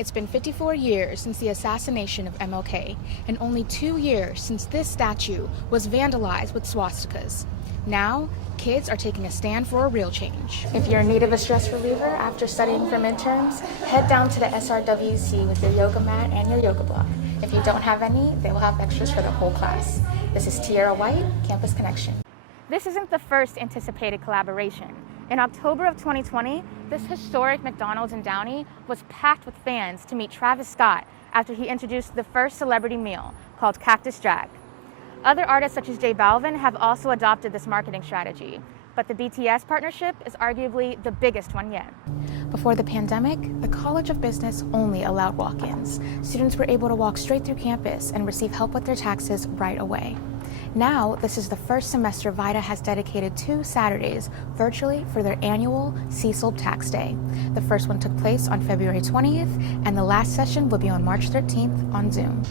It's been 54 years since the assassination of MLK, and only 2 years since this statue was vandalized with swastikas. Now, kids are taking a stand for a real change. If you're in need of a stress reliever after studying for midterms, head down to the SRWC with your yoga mat and your yoga block. If you don't have any, they will have extras for the whole class. This is Tierra White, Campus Connection. This isn't the first anticipated collaboration. In October of 2020, this historic McDonald's in Downey was packed with fans to meet Travis Scott after he introduced the first celebrity meal called Cactus Jack. Other artists such as J Balvin have also adopted this marketing strategy, but the BTS partnership is arguably the biggest one yet. Before the pandemic, the College of Business only allowed walk-ins. Students were able to walk straight through campus and receive help with their taxes right away. Now, this is the first semester VITA has dedicated 2 Saturdays virtually for their annual CSLB Tax Day. The first one took place on February 20th, and the last session will be on March 13th on Zoom.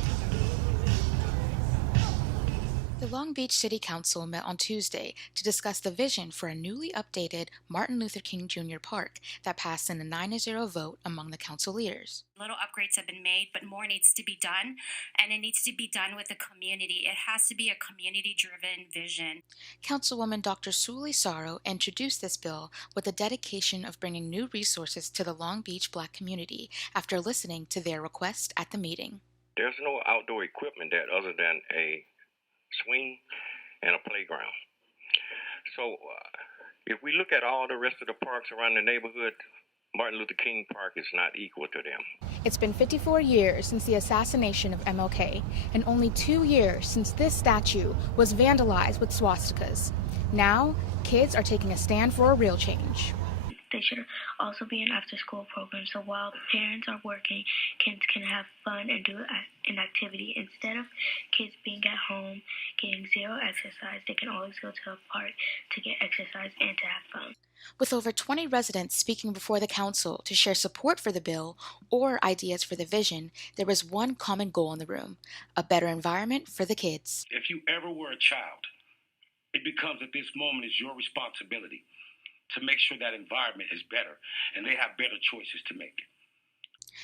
The Long Beach City Council met on Tuesday to discuss the vision for a newly updated Martin Luther King Jr. Park that passed in a 9-0 vote among the council leaders. Little upgrades have been made, but more needs to be done, and it needs to be done with the community. It has to be a community-driven vision. Councilwoman Dr. Suli Saro introduced this bill with the dedication of bringing new resources to the Long Beach Black community after listening to their request at the meeting. There's no outdoor equipment there other than a swing and a playground. So if we look at all the rest of the parks around the neighborhood, Martin Luther King Park is not equal to them. It's been 54 years since the assassination of MLK, and only 2 years since this statue was vandalized with swastikas. Now, kids are taking a stand for a real change. They should also be an after-school program, so while parents are working, kids can have fun and do an activity. Instead of kids being at home getting zero exercise, they can always go to a park to get exercise and to have fun. With over 20 residents speaking before the council to share support for the bill or ideas for the vision, there was one common goal in the room: a better environment for the kids. If you ever were a child, it becomes at this moment is your responsibility to make sure that environment is better and they have better choices to make.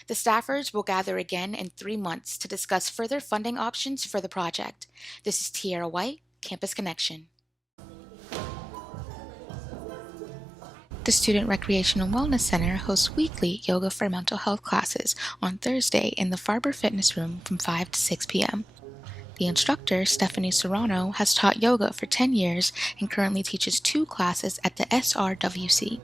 The staffers will gather again in 3 months to discuss further funding options for the project. This is Tierra White, Campus Connection. The Student Recreation and Wellness Center hosts weekly yoga for mental health classes on Thursday in the Farber Fitness Room from 5 to 6 p.m. The instructor, Stephanie Serrano, has taught yoga for 10 years and currently teaches 2 classes at the SRWC.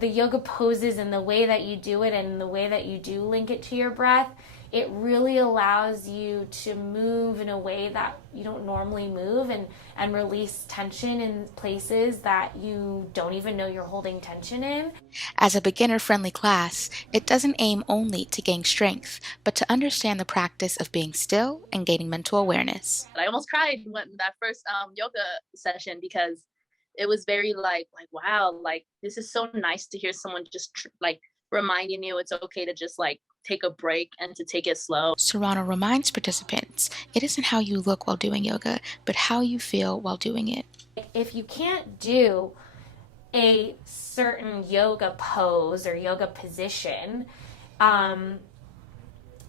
The yoga poses and the way that you do it and the way that you do link it to your breath, it really allows you to move in a way that you don't normally move and release tension in places that you don't even know you're holding tension in. As a beginner-friendly class, it doesn't aim only to gain strength, but to understand the practice of being still and gaining mental awareness. I almost cried when that first yoga session because it was very like wow, like this is so nice to hear someone just reminding you it's okay to just take a break and to take it slow. Serrano reminds participants it isn't how you look while doing yoga, but how you feel while doing it. If you can't do a certain yoga pose or yoga position,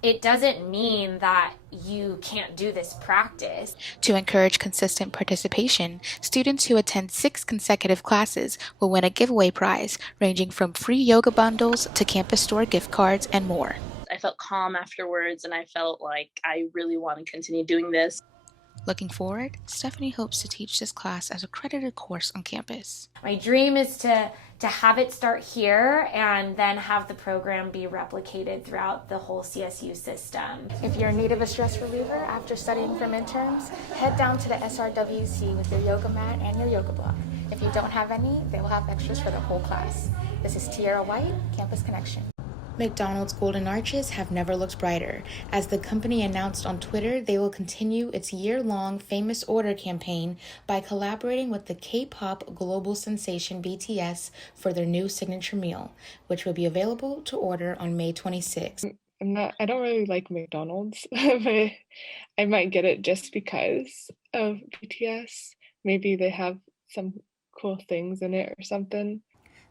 it doesn't mean that you can't do this practice. To encourage consistent participation, students who attend 6 consecutive classes will win a giveaway prize ranging from free yoga bundles to campus store gift cards and more. I felt calm afterwards and I felt like I really want to continue doing this. Looking forward, Stephanie hopes to teach this class as a credited course on campus. My dream is to have it start here and then have the program be replicated throughout the whole CSU system. If you're in need of a stress reliever after studying for midterms, head down to the SRWC with your yoga mat and your yoga block. If you don't have any, they will have extras for the whole class. This is Tierra White, Campus Connection. McDonald's Golden Arches have never looked brighter. As the company announced on Twitter, they will continue its year-long Famous Order campaign by collaborating with the K-pop global sensation BTS for their new signature meal, which will be available to order on May 26th. I don't really like McDonald's, but I might get it just because of BTS. Maybe they have some cool things in it or something.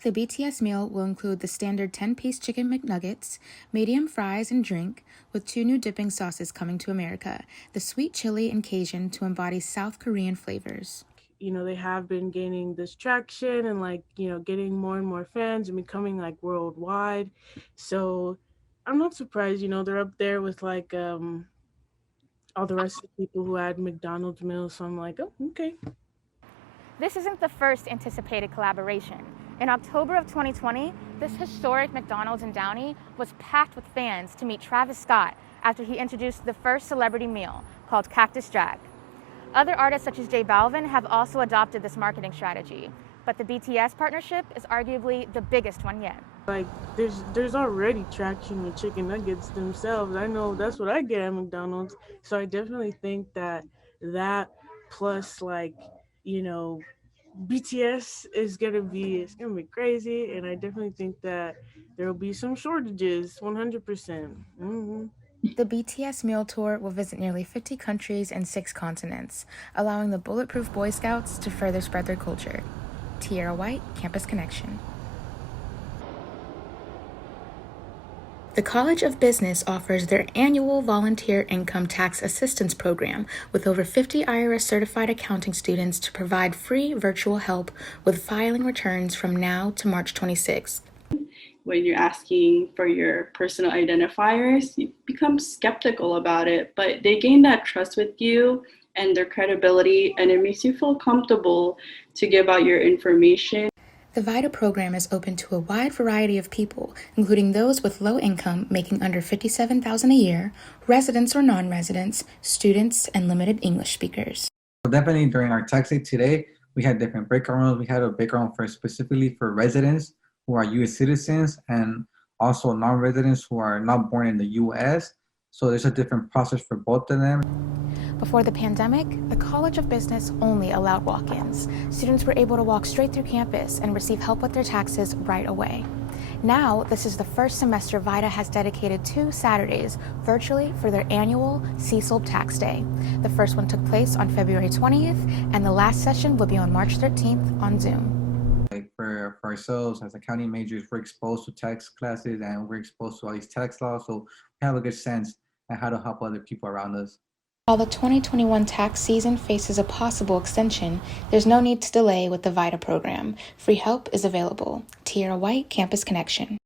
The BTS meal will include the standard 10-piece chicken McNuggets, medium fries and drink, with 2 new dipping sauces coming to America, the sweet chili and Cajun to embody South Korean flavors. You know, they have been gaining this traction and like, you know, getting more and more fans and becoming like worldwide. So I'm not surprised, you know, they're up there with like all the rest of the people who had McDonald's meals. So I'm like, oh, okay. This isn't the first anticipated collaboration. In October of 2020, this historic McDonald's in Downey was packed with fans to meet Travis Scott after he introduced the first celebrity meal called Cactus Jack. Other artists such as J Balvin have also adopted this marketing strategy, but the BTS partnership is arguably the biggest one yet. Like, there's already traction with chicken nuggets themselves. I know that's what I get at McDonald's. So I definitely think that plus like, you know, BTS is gonna be crazy, and I definitely think that there will be some shortages, 100%. Mm-hmm. The BTS meal tour will visit nearly 50 countries and 6 continents, allowing the Bulletproof Boy Scouts to further spread their culture. Tierra White, Campus Connection. The College of Business offers their annual Volunteer Income Tax Assistance Program with over 50 IRS certified accounting students to provide free virtual help with filing returns from now to March 26th. When you're asking for your personal identifiers, you become skeptical about it, but they gain that trust with you and their credibility, and it makes you feel comfortable to give out your information. The VITA program is open to a wide variety of people, including those with low income making under $57,000 a year, residents or non-residents, students, and limited English speakers. Definitely during our tax day today, we had different breakout rooms. We had a breakout room specifically for residents who are U.S. citizens and also non-residents who are not born in the U.S. So there's a different process for both of them. Before the pandemic, the College of Business only allowed walk-ins. Students were able to walk straight through campus and receive help with their taxes right away. Now, this is the first semester VITA has dedicated 2 Saturdays virtually for their annual CSLB Tax Day. The first one took place on February 20th, and the last session will be on March 13th on Zoom. Like for ourselves as accounting majors, we're exposed to tax classes and we're exposed to all these tax laws, so we have a good sense on how to help other people around us. While the 2021 tax season faces a possible extension, there's no need to delay with the VITA program. Free help is available. Tierra White, Campus Connection.